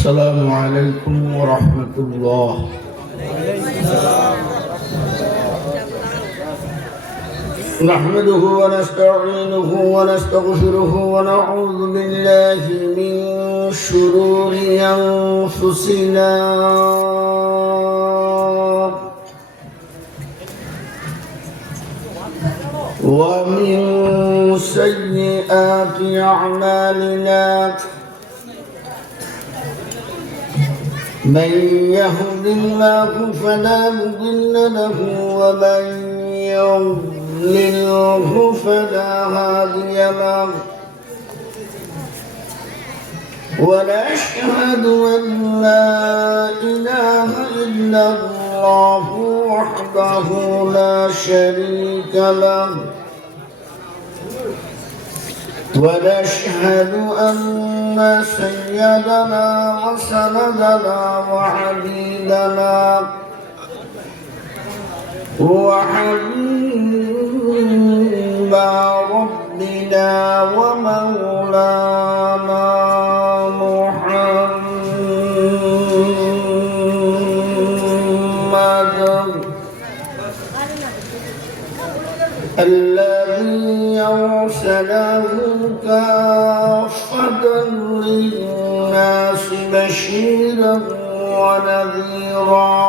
السلام عليكم ورحمة الله. نحمده ونستعينه ونستغفره ونعوذ بالله من شرور أنفسنا ومن سيئات أعمالنا. من يهد الله فلا مضل له ومن يضلله فلا هادي له، ونشهد أن لا إله إلا الله وحده لا شريك له، ونشهد أن سيدنا وسندنا وحبيبنا وحبيب ربنا ومولانا محمد الذي أرسله كافة للناس بشيرا ونذيرا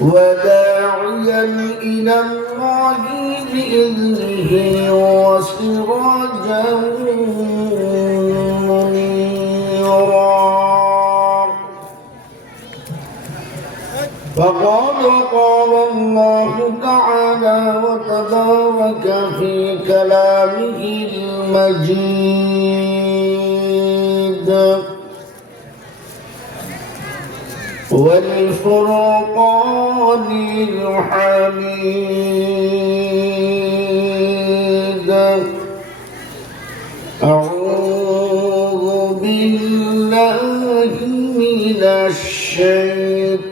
وداعيا إلى الله بإذنه وسراجا منيرا. فقد قال الله تعالى وتبارك في كلامه المجيد والفرقان الحميد. أعوذ بالله من الشيطان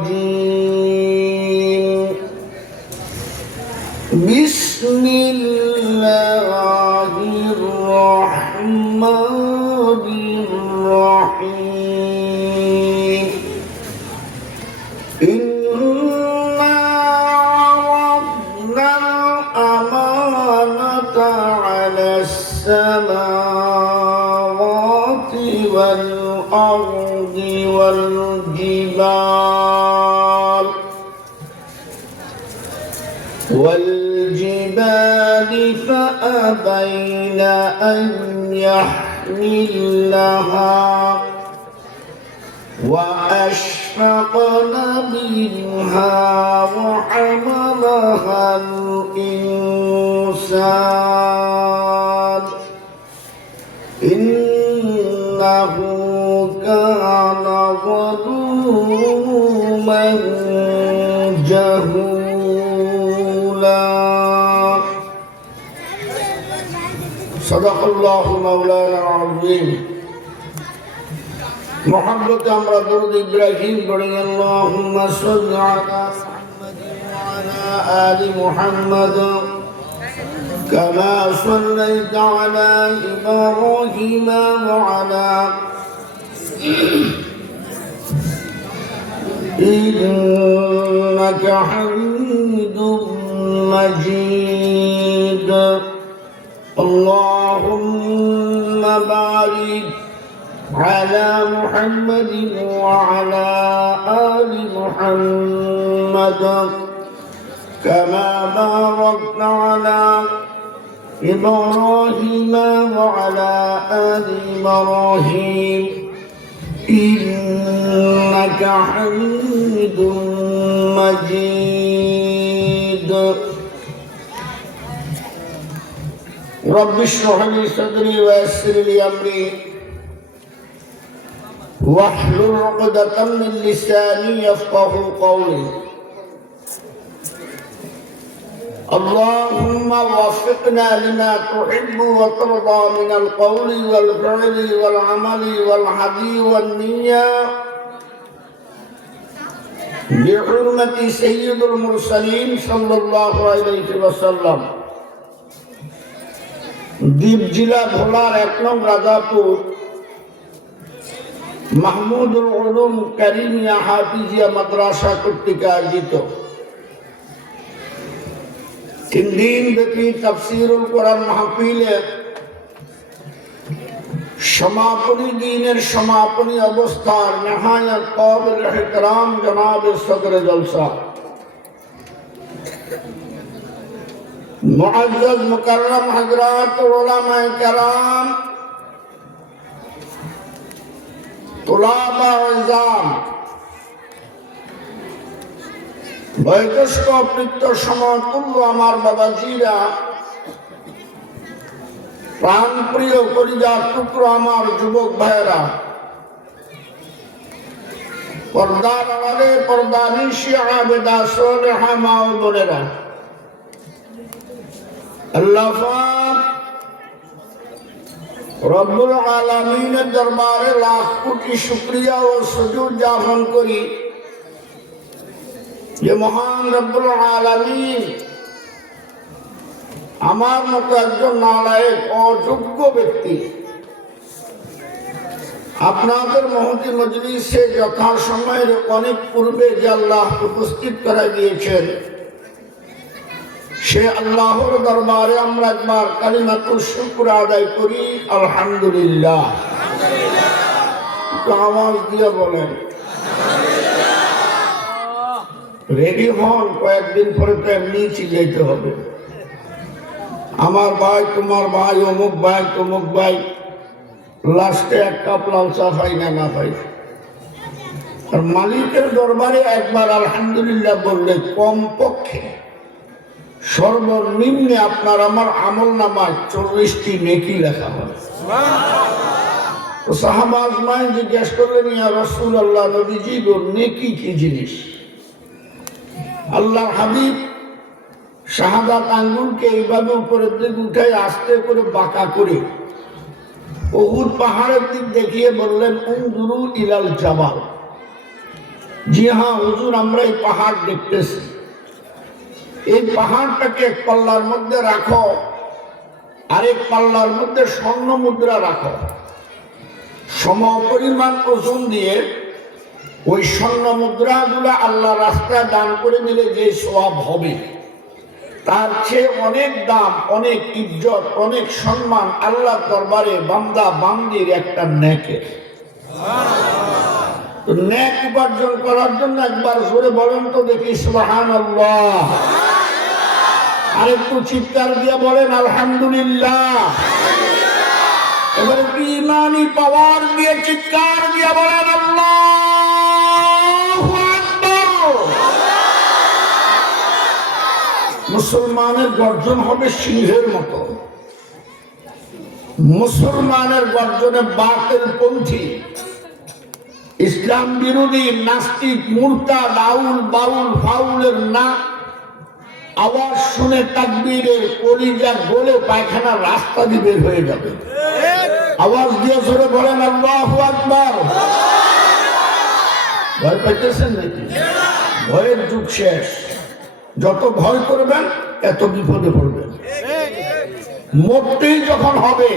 الرجيم. بسم الله الرحمن الرحيم. إنا عرضنا الأمانة على السماوات والأرض والجبال فأبين أن يحملنها وأشفقن منها وحملها الإنسان إنه كان ظلوما جهولا. صدق الله مولانا العظيم. محبت امر درود ابراهيم پڑھیں اللهم صل على محمد وعلى آل محمد كما صليت على إبراهيم وعلى إنك حميد مجيد. اللهم بارك على محمد وعلى آل محمد كما باركت على إبراهيم وعلى آل إبراهيم إنك حميد مجيد. رب اشرح لي صدري ويسر لي أمري واحلل عقدة من لساني يفقهوا قولي. اللهم وفقنا لما تحب وترضى من القول والفعل والعمل والهدي والنية بحرمة سيد المرسلين صلى الله عليه وسلم. দ্বীপ জেলা ভোলার 1 নং রাজাপুর মাহমুদুল উলুম কারিমিয়া হাফিজিয়া মাদ্রাসা কর্তৃক আয়োজিত 3 দিন ব্যাপী তাফসীরুল কোরআন মাহফিলে সমাপনী দিনের সমাপনী অবস্থার নিহায়াত কাবিল ইহতরাম জনাব সদর জলসা মুআজ্জাজ মুকাররম হযরত উলামায়ে কেরাম তুলাবা ইজাম বয়োজ্যেষ্ঠ পিতৃ সমতুল্য আমার বাবাজিরা প্রাণ প্রিয় কলিজার টুকরো আমার যুবক ভাইয়েরা পর্দার আড়ালে পর্দা নিশি আবেদা সালেহা মা ও বোনেরা, আল্লাহ পাক রব্বুল আলামিনের দরবারে লাখ কোটি শুকরিয়া ও সুজুদ জ্ঞাপন করি যে মহান রব্বুল আলামিন আমার মতো একজন নালায়েক অযোগ্য ব্যক্তি আপনাদের মহতি মজলিসে যথাসময়ের অনেক পূর্বে যে আল্লাহ উপস্থিত করা দিয়েছেন, সে আল্লাহর দরবারে আমরা একবার কালিমাতুল শুকর আদায় করি আলহামদুলিল্লাহ। একটু আওয়াজ দিয়ে বলেন রেডি হন, কয়েকদিন পরে তো এমনি চিল্লাইতে হবে আমার ভাই তোমার ভাই অমুক ভাই তমুক ভাই, লাস্টে 1 কাপ লাল চা পাই না পাই। আর মালিকের দরবারে একবার আলহামদুলিল্লাহ বললে কমপক্ষে সর্বনিম্নে আপনার আমার আমল নামায় 40টি নেকি লেখা হয়। তো সাহাবা আজমাইন জিজ্ঞেস করলেন, ইয়া রাসূলুল্লাহ, নবীজি গো নেকি কি জিনিস? আল্লাহর হাবিব শাহাদাত আঙ্গুলকে এইভাবে উপরের দিকে উঠাই আস্তে করে বাঁকা করে উহুদ পাহাড়ের দিক দেখিয়ে বললেন, উনজুরু ইলাল জাবাল। জি হ্যাঁ হুজুর, আমরা এই পাহাড় দেখতেছি, এই পাহাড়টাকে এক পাল্লার মধ্যে রাখো, আরেক পাল্লার মধ্যে স্বর্ণ মুদ্রা রাখো, সমপরিমাণ ওজন দিয়ে ওই স্বর্ণ মুদ্রাগুলো আল্লাহ রাস্তায় দান করে দিলে যে সওয়াব হবে, তার চেয়ে অনেক দাম, অনেক ইজ্জত, অনেক সম্মান আল্লাহর দরবারে বান্দা বান্দির একটা নেকের। তো নেক উপার্জন করার জন্য একবার জোরে বলেন তো দেখি সুবহানাল্লাহ। আরেকটু চিৎকার দিয়ে বলেন আলহামদুলিল্লাহ। এবারে কি ইমানি পাওয়ার দিয়ে চিৎকার দিয়ে বলেন আল্লাহু আকবার। মুসলমানের গর্জন হবে সিংহের মতো, মুসলমানের গর্জনে বাতিল পন্থী, ইসলাম বিরোধী, নাস্তিক, মুরতাদ, আউল বাউল ফাউলের না আওয়াজ শুনে তাকবীরের কলিজা গলে পায়খানা রাস্তা দিয়ে বের হয়ে যাবে। আওয়াজ দিয়ে জোরে বলেন আল্লাহু আকবার। ভয় পাইতেছেন নাকি? ভয়ের যুগ শেষ। যত ভয় করবেন এত বিপদে পড়বেন। মরতেই যখন হবে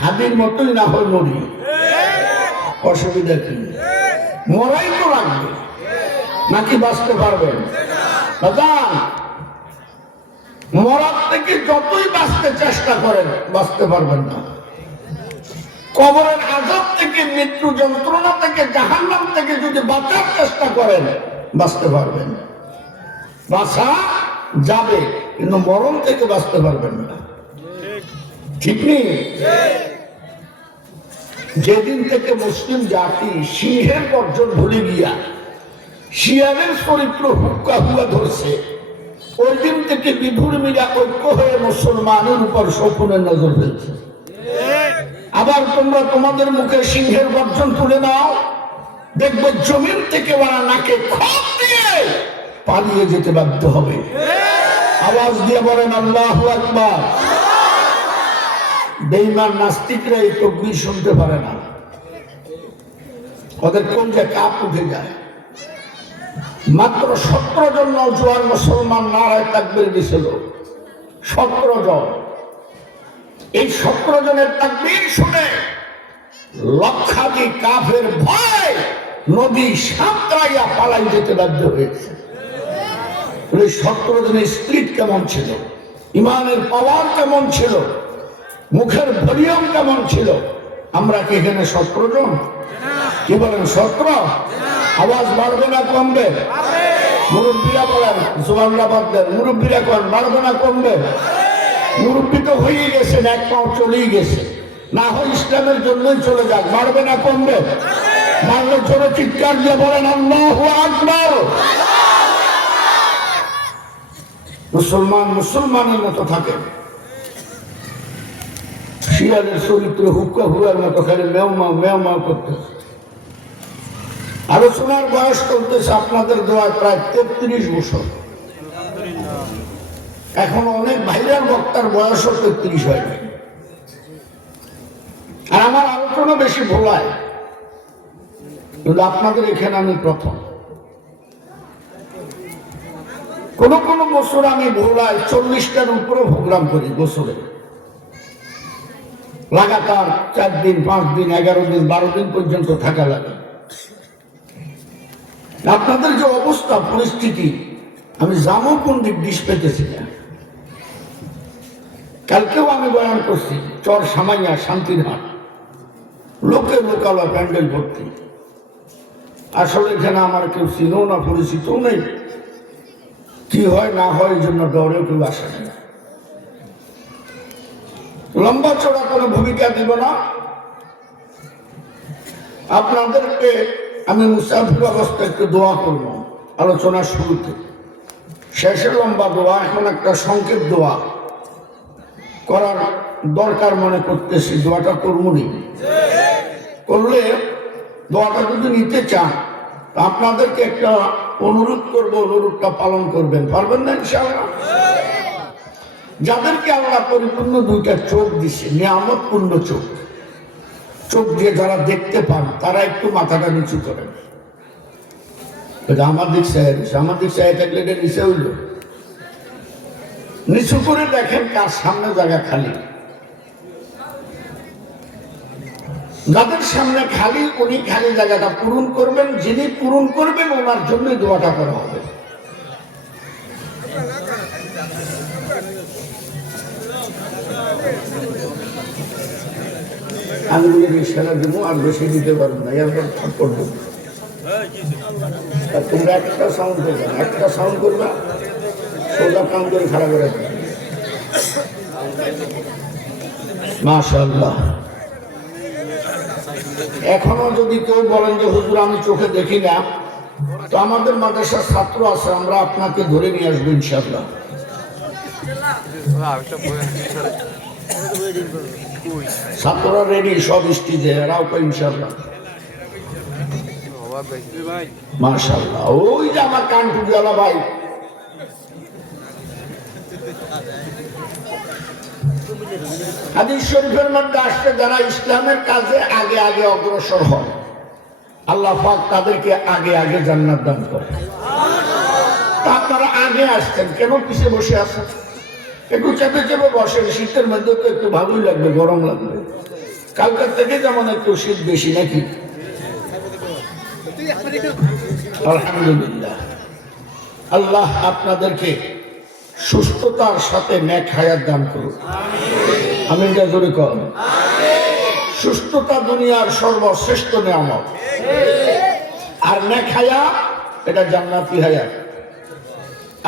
হাদির মতোই না হয় মরি, অসুবিধা কি? মরাই তো লাগবে, নাকি বাঁচতে পারবেন? মরার থেকে যতই বাঁচতে চেষ্টা করেন বাঁচতে পারবেন না। কবরের আযাব থেকে, মৃত্যু যন্ত্রণা থেকে, জাহান্নাম থেকে যদি বাঁচার চেষ্টা করেন বাঁচতে পারবেন। বাঁচা যাবে কিন্তু মরণ থেকে বাঁচতে পারবেন না, ঠিক নেই? যেদিন থেকে মুসলিম জাতি সিংহের গর্জন ভুলে গিয়া শিয়ালের চরিত্র হুক্কা হুয়া ধরছে, ওই দিন থেকে বিধুর মিরা ঐক্য হয়ে মুসলমানের উপর শকুনের নজর ফেলছে। আবার তোমরা তোমাদের মুখে সিংহের গর্জন তুলে নাও, দেখবে জমিন থেকে ওরা নাকে খপ দিয়ে পালিয়ে যেতে বাধ্য হবে। আওয়াজ দিয়ে বলেন আল্লাহু আকবার। বেঈমান নাস্তিকরা এই তাকবীর শুনতে পারে না, ওদের কোন যে কাপ উঠে যায়। মাত্র 17 জন নওজোয়ান মুসলমান নারায়ে তাকবীর দিছিল, 17 জন। এই 17 জনের তাকবীর শুনে লক্ষাধিক কাফের ভয় নদী সাঁতরাইয়া পালাই যেতে বাধ্য হয়েছে। 17 জনের স্পিরিট কেমন ছিল, ইমানের পাওয়ার কেমন ছিল, মুখের ভলিউম কেমন ছিল। আমরা কি এখানে 17 জন? কি বলেন 17? আওয়াজ বাড়বে না কমবে? মুরব্বীরা বলেন সুবহানাল্লাহ, মুরব্বীরা কোন বাড়বে না কমবে? মুরব্বী তো হয়ে গেছেন, এক পাও চলেই গেছে, না হয় ইসলামের জন্যই চলে যাক। বাড়বে না কমবে? মারলে ছোট চিৎকার দিয়ে বলেন আল্লাহু আকবার। মুসলমান মুসলমানের মতো থাকে, শিয়ালের চরিত্র হুক্কা হুয়ার মতো খালি মেও করতে। আলোচনার বয়স চলতেছে আপনাদের দোয়ায় প্রায় 33 বছর। এখন অনেক ভাইরাল বক্তার বয়সও 33 হয় না। আর আমার আলোচনা বেশি ভোলায়, কিন্তু আপনাদের এখানে আমি প্রথম। কোন কোন বছর আমি ভোলায় 40টার উপরে প্রোগ্রাম করি বছরে, লাগাতার 4 দিন 5 দিন 11 দিন 12 দিন পর্যন্ত থাকা লাগে। আপনাদের যে অবস্থা পরিস্থিতি, আমি জামো কোন দিক ডিস পেতেছি না। কালকেও আমি বয়ান করছি চর সামাইয়া শান্তির হাট, লোকে লোকালয় প্যান্ডেল ভর্তি। আসলে এখানে আমার কেউ চিনো না, পরিচিত নেই। কি হয় না হয় এই জন্য দৌড়েও কেউ আসে না। লম্বা চড়া কোনো ভূমিকা দিব না। আপনাদেরকে আমি মুসাফির অবস্থায় একটু দোয়া করব আলোচনার শুরুতে, শেষে লম্বা দোয়া। এখন একটা সংক্ষেপ দোয়া করার দরকার মনে করতেছি। দোয়াটা করবনি, করলে দোয়াটা যদি নিতে চান আপনাদেরকে একটা অনুরোধ করবো, অনুরোধটা পালন করবেন। পারবেন না ইনশাআল্লাহ? যাদেরকে আল্লাহ পরিপূর্ণ 2টা চোখ দিছে, নিয়ামতপূর্ণ চোখ, চোখ দিয়ে যারা দেখতে পান তারা একটু মাথাটা নিচু করেন। আমার দিক চাই থাকলে এটা নিচে হইল। নিচু করে দেখেন কার সামনে জায়গা খালি। যাদের সামনে খালি উনি খালি জায়গাটা পূরণ করবেন। যিনি পূরণ করবেন ওনার জন্য দোয়াটা করা হবে। আঙ্গুলের ইশারা দিব, আর বেশি দিতে পারবো না, এরপর থাপ্পড় দেবো। তোমরা একটা সাউন্ড করবে, একটা সাউন্ড করবে, সোজা কাম করে খাড়া করে। মাশাআল্লাহ। এখনো যদি কেউ বলেন যে হুজুর আমি চোখে দেখি না, তো আমাদের মাদ্রাসার ছাত্র আছে, আমরা আপনাকে ধরে নিয়ে আসবো ইনশাআল্লাহ। ছাত্ররা রেডি সব স্টেজে, এরাও তো ইনশাআল্লাহ। মাশাআল্লাহ। ওই যে আমার কান টুপিওয়ালা ভাই, হাদিস শরীফের মধ্যে আসছে যারা ইসলামের কাজে আগে আগে অগ্রসর হয় আল্লাহ পাক তাদেরকে আগে আগে জান্নাত দান করে। আপনারা আগে আসছেন কেন, পিছিয়ে বসে আছেন? একটু চেপে চেপে বসেন। শীতের মধ্যে তো একটু ভালোই লাগবে, গরম লাগবে। কালকার থেকে যেমন একটু শীত বেশি নাকি? আলহামদুলিল্লাহ। আল্লাহ আপনাদেরকে সুস্থতার সাথে নেক হায়াত দান করুন। আমিন জোরে কর। সুস্থতা দুনিয়ার সর্বশ্রেষ্ঠ নিয়ামত, আর নেক হায়াত এটা জান্নাতি হায়াত।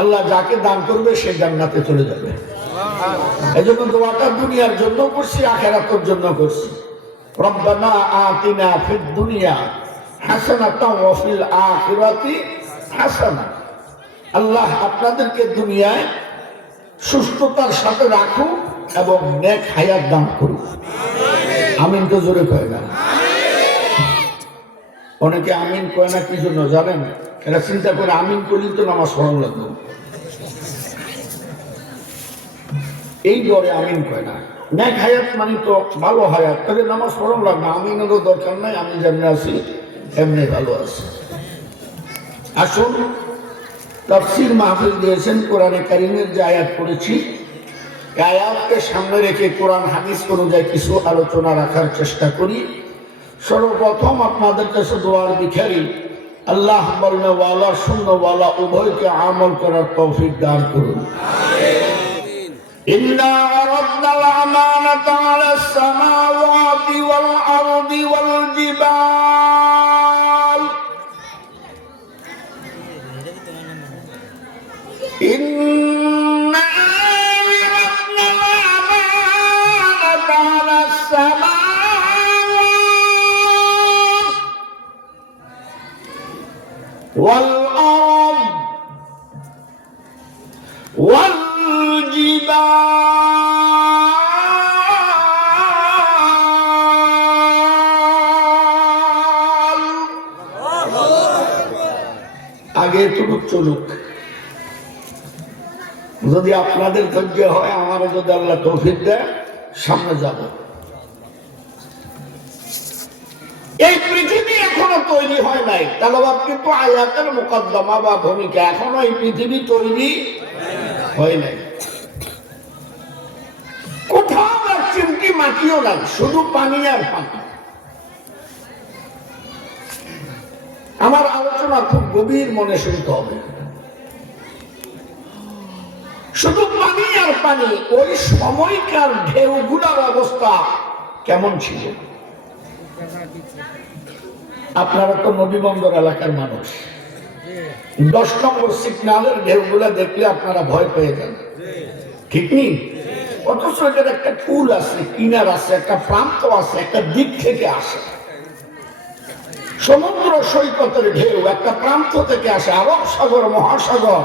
আল্লাহ যাকে দান করবে সে জান্নাতে চলে যাবে। এই জন্য দোয়াটা দুনিয়ার জন্য করছি, আখিরাতের জন্য করছি। রব্বানা আতিনা ফিদ দুনিয়া হাসানাতাও ওয়া ফিল আখিরাতি হাসানা। আল্লাহ আপনাদেরকে দুনিয়ায় সুস্থতার সাথে রাখুন এবং নেক হায়াত দান করুন। আমিন তো জোরে কয় না? অনেকে আমিন কয় না কি জন্য জানেন? এরা চিন্তা করে আমিন করলেই তো নামাজ পড়ানো লাগবে, এই দরে আমিন কয় না। নেক হায়াত মানে তো ভালো হায়াত, তাহলে নামাজ পড়ানো লাগবে। আমিনেরও দরকার নাই, আমি যেমনি আছি এমনি ভালো আছি। আসুন, তাফসীর মাহফিল দিয়েছেন, কোরআনে কারীমের যে আয়াত পড়েছি আয়াতকে সামনে রেখে কোরআন হাদিস অনুযায়ী কিছু আলোচনা রাখার চেষ্টা করি। সর্বপ্রথম আপনাদের কাছে দোয়ার ভিখারি, আল্লাহ বলনেওয়ালা শূন্যওয়ালা উভয়কে আমল করার তৌফিক দান করুন। ইন্না আরাদনাল আমানাতা আলাস সামাওয়াতি ওয়াল আরদি ওয়াল জিবাল ইন্না আরাদনাল আমানাতা আলাস সামাওয়াতি ওয়াল আরদি ওয়াল আগে চলুক চলুক, যদি আপনাদের ধৈর্য হয়, আমারও যদি আল্লাহ তৌফিক দেয়, সামনে যাব। এই পৃথিবী এখনো তৈরি হয় নাই, তালাবাদ কিন্তু আয়াতের মুকদ্দমা বা ভূমিকা, এখনো এই পৃথিবী তৈরি হয় নাই। কোথাও আর চিমটি মাটিও নাই, শুধু পানি আর পানি। আমার আলোচনা খুব গভীর মনে শুনতে হবে। শুধু পানি আর পানি। ওই সময়কার ঢেউগুলার অবস্থা কেমন ছিল? আপনারা তো নদীবন্দর এলাকার মানুষ, 10 নম্বর সিগন্যালের ঢেউগুলা দেখলে আপনারা ভয় পেয়ে যান, ঠিক নেই? অথচ এটার একটা কুল আছে, কিনার আছে, একটা প্রান্ত আছে, একটা দিক থেকে আসে। সমুদ্র সৈকতের ঢেউ একটা প্রান্ত থেকে আসে, আরব সাগর, মহাসাগর,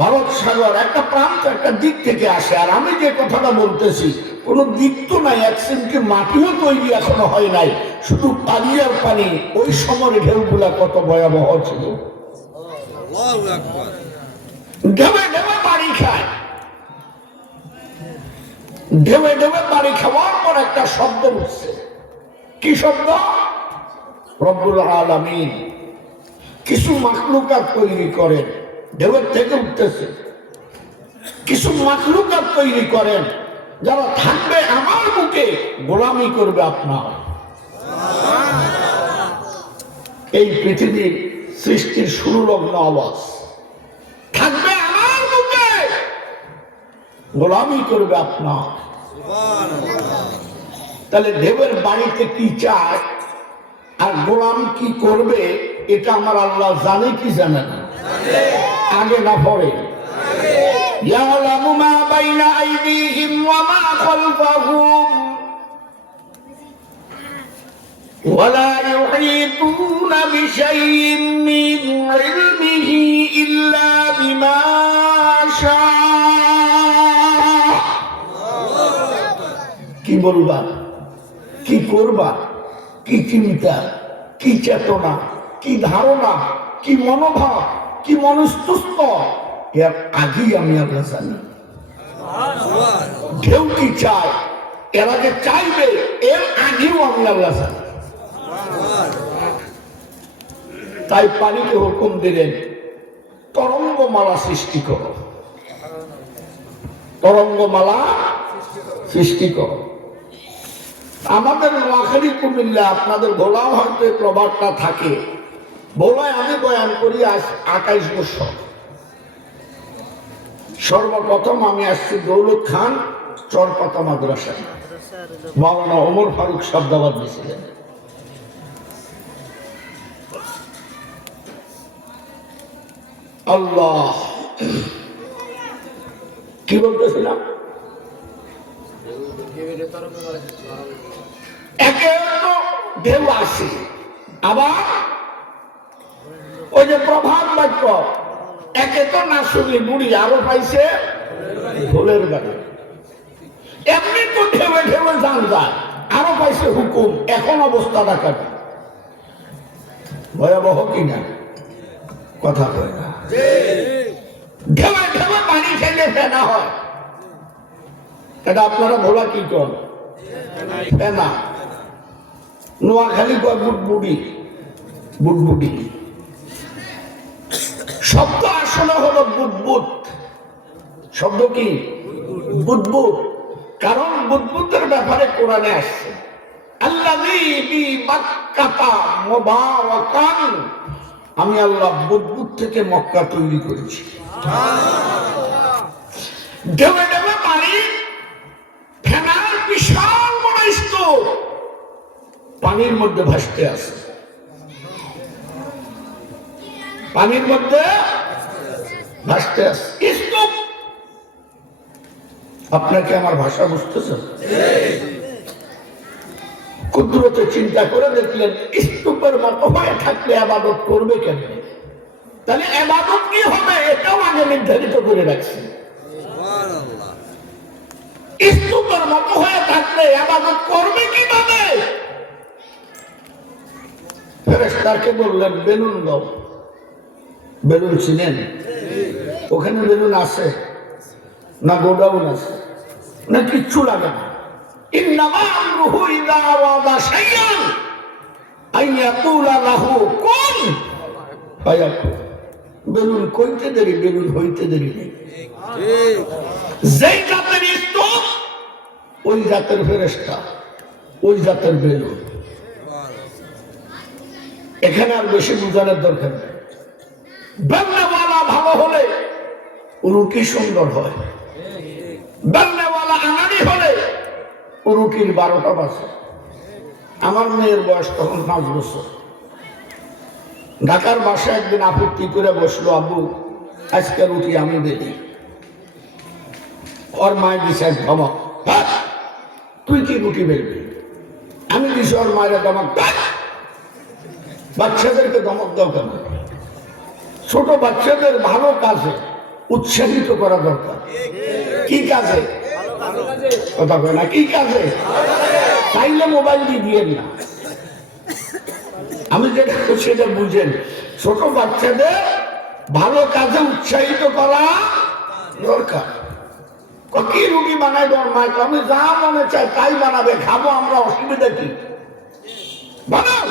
ভারত সাগর, একটা প্রান্ত একটা দিক থেকে আসে। আর আমি যে কথাটা বলতেছি, কোনো দিক তো নাই, এক সেন্টি মাটিও তৈরি এখনো হয় নাই, শুধু পানি আর পানি। ওই সময়ের ঢেউগুলা কত ভয়াবহ ছিল। ঢেউে ঢেউে বাড়ি খায়, ঢেউে ঢেউে বাড়ি খাওয়ার পর একটা শব্দ উঠছে। কি শব্দ? রব্বুল আলামিন কিছু মাখলুকাত তৈরি করেন, ঢেউয়ের থেকে উঠতেছে। কিছু মাখলুকাত তৈরি করেন যারা থাকবে আমার বুকে, গোলামি করবে আপনার। এই পৃথিবীর সৃষ্টির শুরু লগ্ন আওয়াজ, থাকবে আমার বুকে, গোলামি করবে আপনার। তাহলে ঢেউয়ের বাড়িতে কি চায় আর গোলাম কি করবে, এটা আমার আল্লাহ জানে কি জানে না? আগে না পরে? ইয়ালামু মা বাইনা আইদিহিম ওয়া মা খালফাহুম ওয়া লা ইউহিতুনা বিশাইইন মিন ইলমিহি ইল্লা বিমা শাআ। কি বলবা, কি করবা, কি চিন্তা, কি চেতনা, কি ধারণা, কি মনোভাব, কি মনস্তত্ব, এর আগেই আমি আল্লাহ জানি। ঢেউ কি চায়, এর আগে চাইবে, এর আগেও আমি আল্লাহ জানি। তাই পানিকে হুকুম দিলেন, তরঙ্গমালা সৃষ্টি করো, তরঙ্গমালা সৃষ্টি করো। আমাদের নোয়াখালী কুমিল্লা, আপনাদের ভোলাও হয়তো এই প্রভাবটা থাকে। ভোলায় আমি বয়ান করি আজ 28 বছর। সর্বপ্রথম আমি আসছি দৌলত খান চরপাতা মাদ্রাসা, মাওলানা ওমর ফারুক শব্দাবাদ দিয়েছিলেন। আল্লাহ, কি বলতেছিলাম? একে তো ঢেউ আসে, আবার ওই যে প্রভাত বাক্য, একে তো না শুনি বুড়ি, আরো পাইছে ফুলের বাড়ি। এমনি তো ঢেউে ঢেউে জান যায়, আরো পাইছে হুকুম। এখন অবস্থা দেখাবে ভয়াবহ কিনা? কথা হয় না। ঢেউে ঢেউে পানি খেলে ফেনা হয়, এটা আপনারা ভোলা কি করেন? ফেনা। নোয়াখালী কয় বুটবুড়ি, বুটবুটি শব্দ আসলে হলো বুটবুট। শব্দ কি? বুদবুদ, কারণ বুদবুদের ব্যাপারে কোরআনে আসছে আল্লাযী বিমাক্কাতা মুবারাকান, আমি আল্লাহ বুদবুদ থেকে মক্কা তৈরি করেছি। দেবে দেবে পানি, ফেনার বিশাল বড় স্তূপ পানির মধ্যে ভাসতে আছে, পানির মধ্যে ভাসতে আছে স্তূপ। আপনাকে আমার ভাষা বুঝতেছেন? কুদরতে চিন্তা করে দেখলেন স্তূপের মতো হয়ে থাকলে ইবাদত করবে কেন? তাহলে ইবাদত কি হবে এটাও আগে নির্ধারিত করে রাখছে। স্তূপের মতো হয়ে থাকলে ইবাদত করবে কিভাবে? ফেরেশতাকে বললেন বেলুন দাও। বেলুন চিনেন? ওখানে বেলুন আছে না গোডাউন আছে না কিচ্ছু লাগে না। ইন্নামা আমরুহু ইযা আরাদা শাইআন আন ইয়াকুলা লাহু কুন ফায়াকুন। বেলুন কইতে দেরি, বেলুন হইতে দেরি নেই। যেই জাতের স্তূপ ওই জাতের ফেরেশতা, ওই জাতের বেলুন। এখানে আর বেশি বুঝানোর দরকার নেই। বেলনেওয়ালা ভালো হলে রুটি সুন্দর হয়, বেলনেওয়ালা আনাড়ি হলে রুটির 12টা বাজে। আমার মেয়ের বয়স তখন 5 বছর। ঢাকার বাসায় একদিন আপত্তি করে বসলো, আব্বু আজকে রুটি আমি বেলি। ওর মায়ের দিছে এক ধমক, তুই কি রুটি বেলবি? আমি দিছি ওর মায়ের ধমক, বাচ্চাদেরকে ধমক দাও কেন? ছোট বাচ্চাদের ভালো কাজে উৎসাহিত করা দরকার। কি কাজে? কথা কয় না, কি কাজে? চাইলে মোবাইল দিয়ে না, আমি যেটা সেটা বুঝেন। ছোট বাচ্চাদের ভালো কাজে উৎসাহিত করা দরকার। কি রুটি বানাই দেওয়ার মায়, আমি যা মনে চাই তাই বানাবে, খাবো আমরা, অসুবিধা কি? বানাও।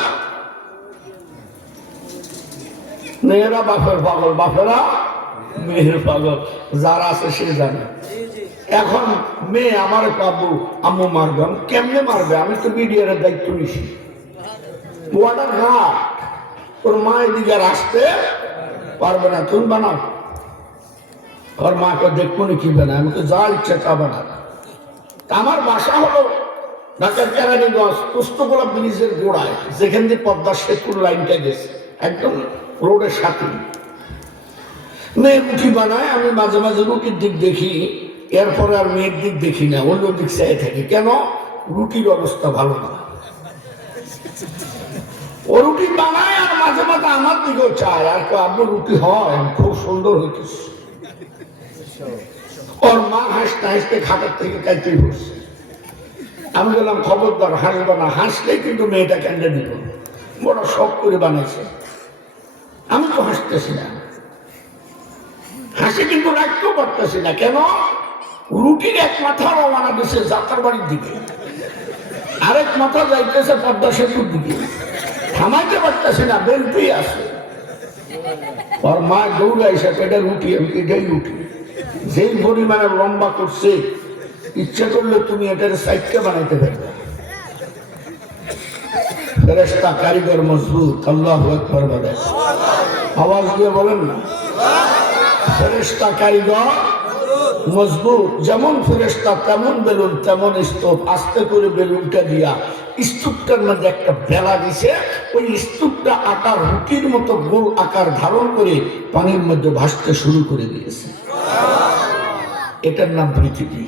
মেয়েরা বাপের পাগল, বাপেরা মেয়ের পাগল, যারা আছে সে জানে। এখন মেয়ে আমার কাবু আম্মু মারবে, কেমনে মারবে? আমি তো মিডিয়ার দায়িত্ব নিছি। ওয়াটার ঘাট, তোর মা এদিকে আসতে পারবে না, তুমি বানাও। ওর মাকে দেখবো না কি বানায়, আমি তো যা ইচ্ছা তা বানা। আমার বাসা হলো ঢাকার কেরানীগঞ্জ পুস্তকলা ব্রিজের গোড়ায়, যেখান দিয়ে পদ্মা সেতুর লাইনটা গেছে, একদম রোডের সাথে। মেয়ে রুটি বানায়, আমি মাঝে মাঝে রুটির দিক দেখি, এরপরে আর মেয়ের দিক দেখি না, অন্য দিক চাই থাকি। কেন? রুটির অবস্থা ভালো না। ও রুটি বানায় আর মাঝে মাঝে আমার দিকেও চায়, আর আব্বু রুটি হয় খুব সুন্দর হইতেছে। ওর মা হাসতে হাসতে খাটার থেকে কাইতেই বসছে। আমি বললাম খবরদার হাসবো না, হাসলেই কিন্তু মেয়েটা কেন্দ্রে দিল। বড় শখ করে বানাইছে। আমি তো হাসতেছি না, হাসি কিন্তু রাখতেও পারতেছি না। কেন? রুটির এক মাথা রওনা দিছে যাত্রার বাড়ির দিকে, আরেক মাথা যাইতেছে পদ্মা সেতুর দিকে। থামাইতে পারতেছি না, বেলতেই আছে। ওর মা দৌড়াইছে, এটা রুটি, এটাই রুটি। যেই পরিমাণে লম্বা করছে, ইচ্ছা করলে তুমি এটার সাইডকে বানাইতে পারবে। ফেরেশতা কারিগর মজবুত, আল্লাহু আকবার বলেন, আওয়াজ দিয়ে বলেন না। ফেরেশতা কারিগর মজবুত, যেমন ফেরেশতা তেমন বেলুন, তেমন স্তূপ। আস্তে করে বেলুনটা দিয়া স্তূপটার মধ্যে একটা বেলা দিছে, ওই স্তূপটা আকার রুটির মতো গোল আকার ধারণ করে পানির মধ্যে ভাসতে শুরু করে দিয়েছে। এটার নাম পৃথিবী,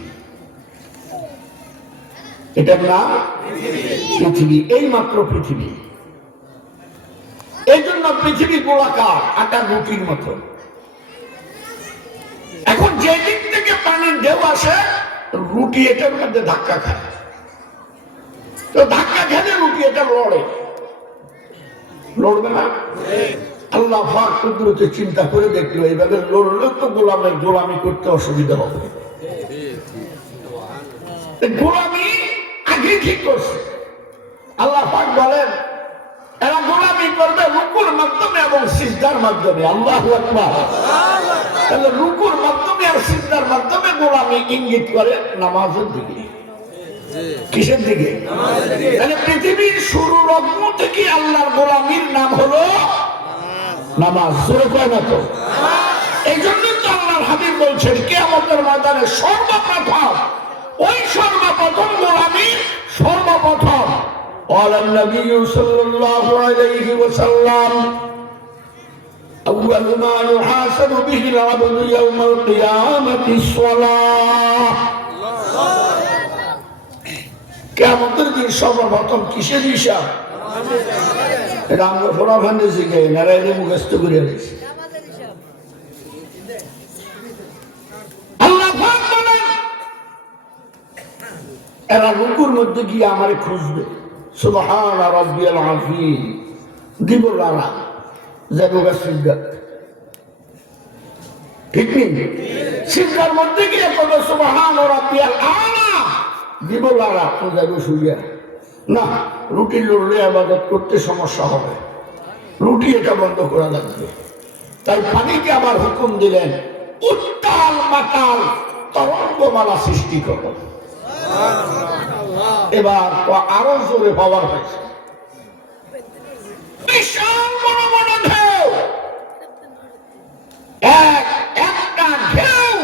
এটার নাম পৃথিবী। এই মাত্র পৃথিবী। এই জন্য পৃথিবী গোলাকার, আকার রুটির মতো। এখন যে দিক থেকে পানির ঢেউ আসে, রুটি এটার মধ্যে ধাক্কা খায়। তো ধাক্কা খেলে রুটি এটা লড়ে, লড়বে না? আল্লাহ পাক কুদরতে চিন্তা করে দেখলো, এইভাবে লড়লে তো গোলামের গোলামি করতে অসুবিধা হবে। গোলামি আগে ঠিক করছে। আল্লাহ পাক বলেন এরা গোলামি করবে রুকুর মাধ্যমে এবং সিজদার মাধ্যমে। আল্লাহু আকবার। তাহলে রুকুর মাধ্যমে আর সিজদার মাধ্যমে গোলামি ইঙ্গিত করে নামাজের দিকে। কিসের দিকে? তাহলে পৃথিবীর শুরু লগ্ন থেকে আল্লাহর গোলামির নাম হলো নামাজ। জোরে কয় না তো? এই জন্যই তো আল্লাহর হাবিব বলছেন কিয়ামতের ময়দানে সর্বপ্রথম গোলামি সর্বপ্রথম আল্লাহর নবী সাল্লাল্লাহু আলাইহি ওয়াসাল্লাম أول ما يحاسب به العبد يوم القيامة الصلاة কিয়ামতের দিন সর্বপ্রথম কিসের হিসাব? এটা আমরা ফোরাফান্ডে শিখাই নারায়ণে মুখস্থ করে রয়েছে। আল্লাহ পাক বলেন এরা রুকুর মধ্যে গিয়ে আমারে খুঁজবে, সুবহানা রাব্বিয়াল আযীম দিব লারা যাবো সিজদা। ঠিক নেই? সিজদার মধ্যে গিয়ে বলবে সুবহানা রাব্বিয়াল আ'লা দিব লারা তো যাবো শুইয়া। না, রুটি লড়লে ইবাদত করতে সমস্যা হবে, রুটি এটা বন্ধ করা লাগবে। তাই পানিকে আবার হুকুম দিলেন উত্তাল মাতাল তরঙ্গমালা সৃষ্টি করো। এবার তো আরো জোরে পাওয়ার হয়েছে, বিশাল বড় বড় ঢেউ, একটা ঢেউ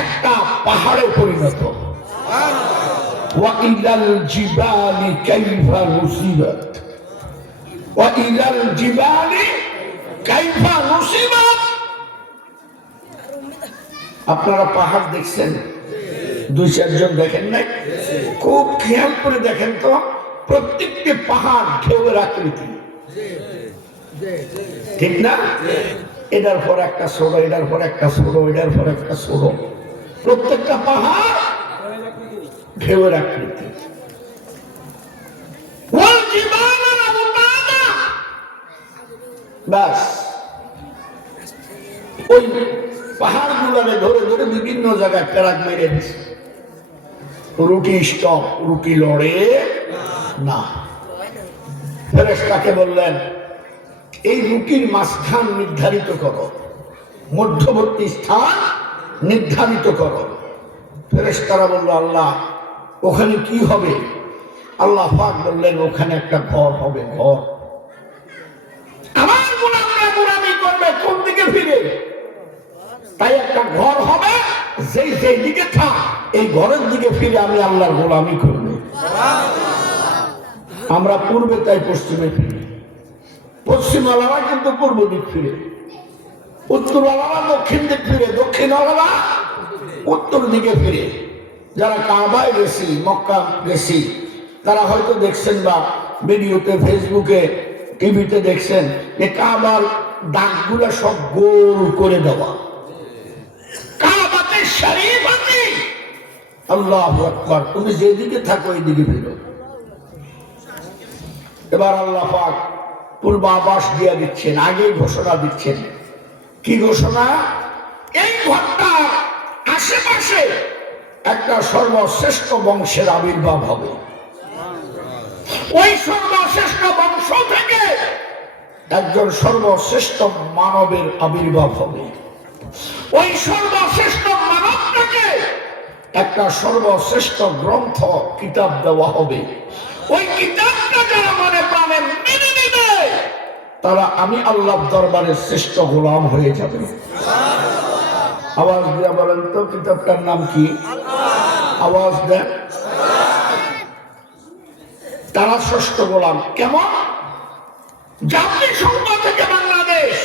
একটা পাহাড়ে পরিণত। وإلى الجبال كيف نصبت وإلى الجبال كيف نصبت আপনারা পাহাড় দেখছেন? দুই চারজন দেখেন নাই? খুব খেয়াল করে দেখেন তো, প্রত্যেকটি পাহাড় ঢেউয়ের আকৃতি, ঠিক না? এটার পর একটা ছোট, এটার পর একটা ছোট, এটার পর একটা ছোট, প্রত্যেকটা পাহাড় ঢেউয়ের আকৃতি। বাস ওই পাহাড় গুলারে ধরে ধরে বিভিন্ন জায়গায় প্যারাক মেরে দিচ্ছে। রুটি স্টপ, রুটি লড়ে না। ফেরেশতাকে বললেন এই রুটির মাঝখান নির্ধারিত করো, মধ্যবর্তী স্থান নির্ধারিত করো। ফেরেশতারা বলল আল্লাহ ওখানে কি হবে? আল্লাহ পাক বললেন ওখানে একটা ঘর হবে, ঘর। আমার গোলামরা গোলামি করবে কোন দিকে ফিরে? তাই একটা ঘর হবে, যেই যেই দিকে থাক এই ঘরের দিকে ফিরে আমি আল্লাহর গোলামি করব। আমরা পূর্বে তাই পশ্চিমে ফিরি, পশ্চিমওয়ালারা কিন্তু পূর্ব দিক ফিরে, উত্তরওয়ালারা দক্ষিণ দিক ফিরে, দক্ষিণওয়ালারা উত্তর দিকে ফিরে। যারা কাবায় গেছি, মক্কা গেছি, তারা হয়তো দেখছেন বা ভিডিওতে ফেসবুকে টিভিতে দেখছেন যে কাবার দাগগুলা সব গোল করে দেওয়া। কাবাতে শরীফ আছে, আল্লাহু আকবার, তুমি যেদিকে থাকো এই দিকে ফিরো। এবার আল্লাহ পাক পূর্বাভাস দিয়ে দিচ্ছেন, আগে ঘোষণা দিচ্ছেন। কি ঘোষণা? এই ঘরটার আশেপাশে একটা সর্বশ্রেষ্ঠ বংশের আবির্ভাব হবে। ওই সর্বশ্রেষ্ঠ বংশ থেকে একজন সর্বশ্রেষ্ঠ মানবের আবির্ভাব হবে। ওই সর্বশ্রেষ্ঠ মানব থেকে একটা সর্বশ্রেষ্ঠ গ্রন্থ কিতাব দেওয়া হবে। ওই কিতাবটা যারা মনে প্রাণে মেনে নেবে তারা আমি আল্লাহর দরবারে শ্রেষ্ঠ গোলাম হয়ে যাবে। আওয়াজ দিয়ে বলেন তো কিতাবটার নাম কি? আওয়াজ দেন। তারা শ্রেষ্ঠ গোলাম। কেমন? জাতিসংঘ থেকে বাংলাদেশ,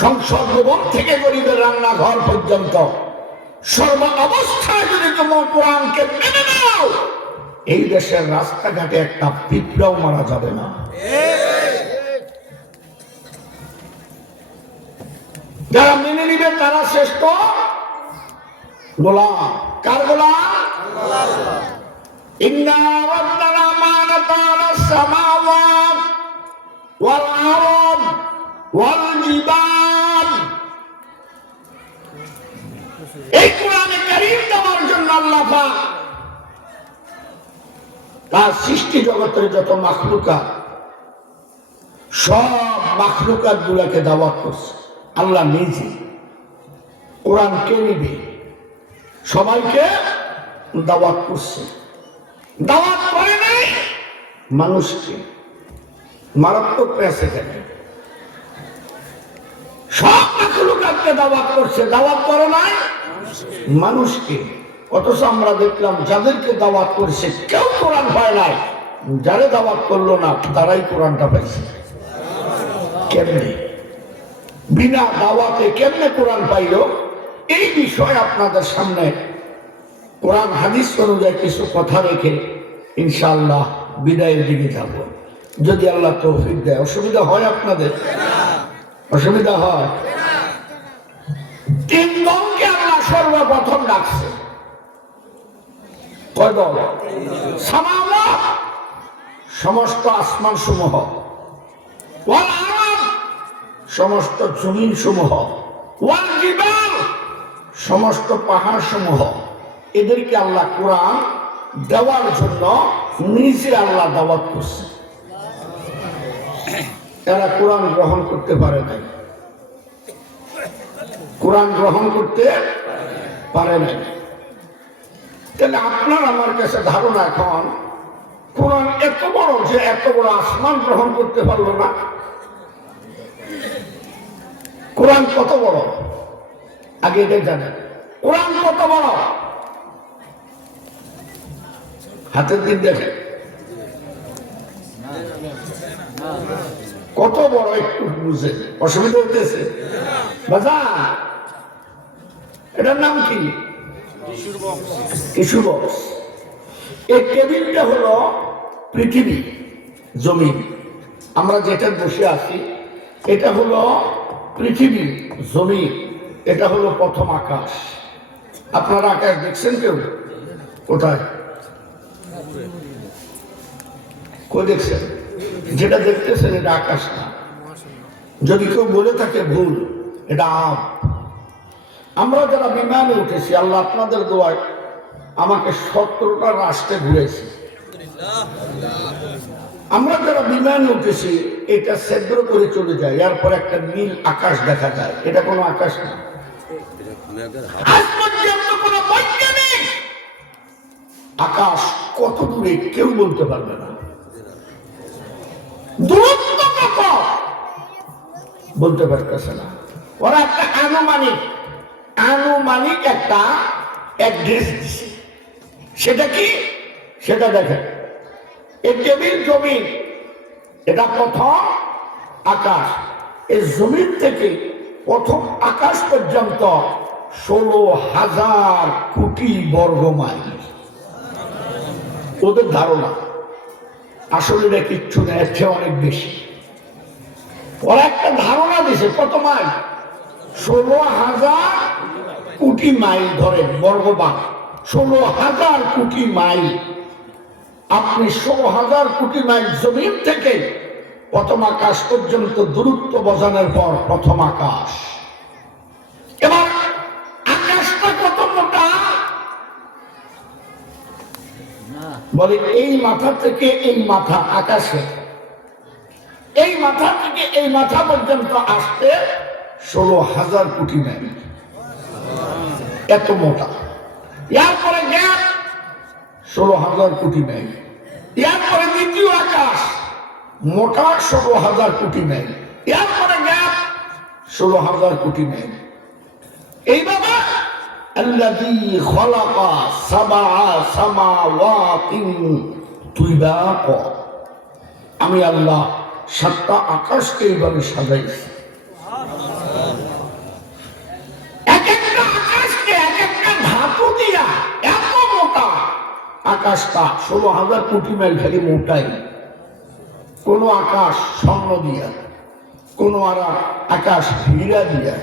সংসদ ভবন থেকে গরিবের রান্নাঘর পর্যন্ত সর্ব অবস্থায় যদি তোমার কোরআনকে মেনে নাও, এই দেশের রাস্তাঘাটে একটা পিঁপড়াও মারা যাবে না। যারা মেনে নিবে তারা শ্রেষ্ঠ গোলাম। কার গোলাম? ইন্না রাব্বানা আমানাতা আলাস সামাওয়াত ওয়াল আরদ ওয়াল জিবাল। এই কোরআনে কারীম দেওয়ার জন্য আল্লাহ পাক তার সৃষ্টি জগতের যত মাখলুকাত, সব মাখলুকাত গুলাকে দাওয়াত করছে। আল্লাহ নিজে কোরআন কে নিবে? সবাইকে দাওয়াত করছে, দাওয়াত করে নাই মানুষকে। মারাত্মক পেয়েছে কেন? সব মাখলুকাতকে দাওয়াত করছে, দাওয়াত করে নাই মানুষকে। অথচ আমরা দেখলাম যাদেরকে দাওয়াত করছে কেউ কোরআন পায় নাই, যারা দাওয়াত করলো না তারাই কোরআনটা পাইছে। কেমনে? বিনা দাওয়াতে কেমনে কোরআন পাইল? এই বিষয়ে আপনাদের সামনে কোরআন হাদিস অনুযায়ী কিছু কথা রেখে ইনশাআল্লাহ বিদায়ের দিকে যাব, যদি আল্লাহ তৌফিক দেয়। অসুবিধা হয় আপনাদের? অসুবিধা হয়? তিন দলকে আল্লাহ সর্বপ্রথম ডাকছে। কয় দল? সামাওয়াত, সমস্ত আসমান সমূহ, ওয়াল আরদ, সমস্ত জমিন সমূহ, ওয়াল জিবাল, সমস্ত পাহাড় সমূহ। এদেরকে আল্লাহ কোরআন দেওয়ার জন্য নিজে আল্লাহ দাওয়াত করছে। এরা কোরআন গ্রহণ করতে পারে নাই, কোরআন গ্রহণ করতে পারে নাই। তাহলে আপনার আমার কাছে ধারণা এখন কোরআন এত বড় যে এত বড় আসমান গ্রহণ করতে পারলো না। কোরআন কত বড় আগে এটা জানেন? কোরআন কত বড়? হাতের দিক দেখেন কত বড়, একটু বুঝে। অসুবিধা হইতেছে? বাজান, এটার নাম কি? Tissue box. এই টেবিলটা হলো পৃথিবী, জমিন। আমরা যেটা বসে আছি এটা হলো পৃথিবী, জমিন। এটা হলো প্রথম আকাশ। আপনারা আকাশ দেখছেন কেউ? কোথায়? কই দেখছেন? যেটা দেখতেছেন এটা আকাশ না। যদি কেউ বলে থাকে ভুল, এটা আপ। আমরা যারা বিমানে উঠেছি, আল্লাহ আপনাদের দোয়ায় আমাকে 17টা রাষ্ট্রে ঘুরেছি। আমরা যারা বিমানে উঠেছি এটা ছেদ্র করে চলে যায়, এরপর একটা নীল আকাশ দেখা যায়। এটা কোনো আকাশ না। আজ পর্যন্ত কোনো বৈজ্ঞানিক আকাশ কত দূরে কেউ বলতে পারবে না। দূরত্ব কত বলতে পারতেছে না। ওরা একটা আনুমানিক একটা অ্যাড্রেস দিছে। সেটা কি? সেটা দেখেন, এই টেবিল জমিন, এটা প্রথম আকাশ। এই জমিন থেকে প্রথম আকাশ পর্যন্ত 16,000 কোটি বর্গ মাইল। ওদের ধারণা আসলে এটা কিচ্ছু না, এর চেয়ে অনেক বেশি। ওরা একটা ধারণা দিছে কত মাইল? 16,000 কোটি মাইল ধরেন বর্গমান, 16,000 কোটি মাইল। আপনি 16,000 কোটি মাইল জমিন থেকে প্রথম আকাশ পর্যন্ত দূরত্ব বোঝানোর পর প্রথম আকাশ। এবার আকাশটা কত মোটা? বলে এই মাথা থেকে এই মাথা আকাশে, এই মাথা থেকে এই মাথা পর্যন্ত আসতে 16,000 কোটি মাইল। এত মোটা। এরপরে গ্যাপ 16,000 কোটি মাইল। এরপরে দ্বিতীয় আকাশ মোটা 16,000 কোটি মাইল। এরপরে গ্যাপ 16,000 কোটি মাইল। এইভাবে আল্লাযী খালাকা সাবআ সামাওয়াতিন তিবাকা, আমি আল্লাহ 7টা আকাশকে এইভাবে সাজাইছি। এক একটা আকাশকে এক একটা ধাতু দিয়া এত মোটা আকাশটা 16,000 কোটি মাইল খালি মোটাই। কোন আকাশ স্বর্ণ দিয়া, কোন আকাশ হীরা দিয়া,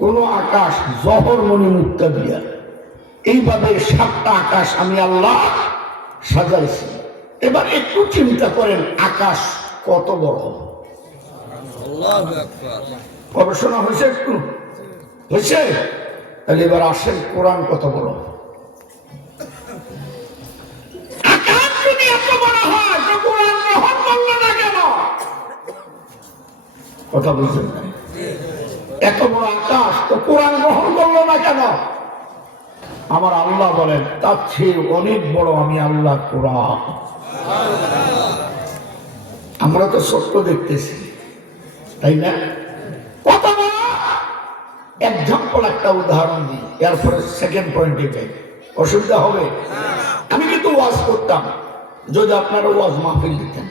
কোন আকাশ জহর মণি মুক্তা দিয়া। এইভাবে 7টা আকাশ আমি আল্লাহ সাজাইছি। এবার একটু চিন্তা করেন আকাশ কত বড়। গবেষণা হয়েছে? একটু হয়েছে? তাহলে এবার আসেন কোরআন কত বড়। আকাশ যদি এত বড় হয় তো কোরআন গ্রহণ করলো না কেন? কথা বুঝলেন না? এত বড় আকাশ তো কোরআন গ্রহণ করলো আমার আল্লাহ বলেন তার চেয়ে অনেক বড় আমি আল্লাহ কোরআন। আমরা তো সত্য দেখতেছি, তাই না? কত বড় এক্সাম্পল, একটা উদাহরণ দিই, এরপরে সেকেন্ড পয়েন্টে যাই, অসুবিধা হবে? আমি কিন্তু ওয়াজ করতাম, যদি আপনারা ওয়াজ মাহফিল দিতেন,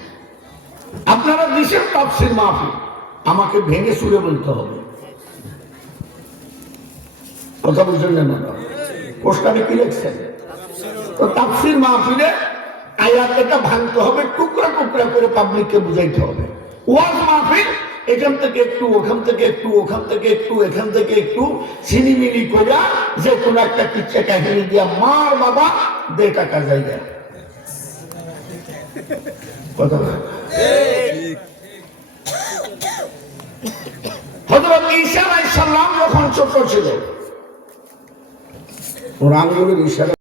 আপনারা দিশের তাফসীর মাহফিল, আমাকে ভেঙে চুরে বলতে হবে। কথা বুঝলেন না? পোস্টারে কি লিখছেন? তো তাফসীর মাহফিলে আয়াতটা ভাঙতে হবে, টুকরা টুকরা করে পাবলিককে বুঝাইতে হবে। ওয়াজ মাহফিল এখান থেকে একটু, ওখান থেকে একটু, ওখান থেকে একটু, এখান থেকে একটু ছিনিমিনি করে যে কোনো একটা কিচ্ছা কাহিনী দিয়া মার বাবা দে টাকা জায়গা। কথা হযরত ঈসা আলাইহিস সালাম যখন ছোট ছিল, ওর আঙ্গুলের ইশারা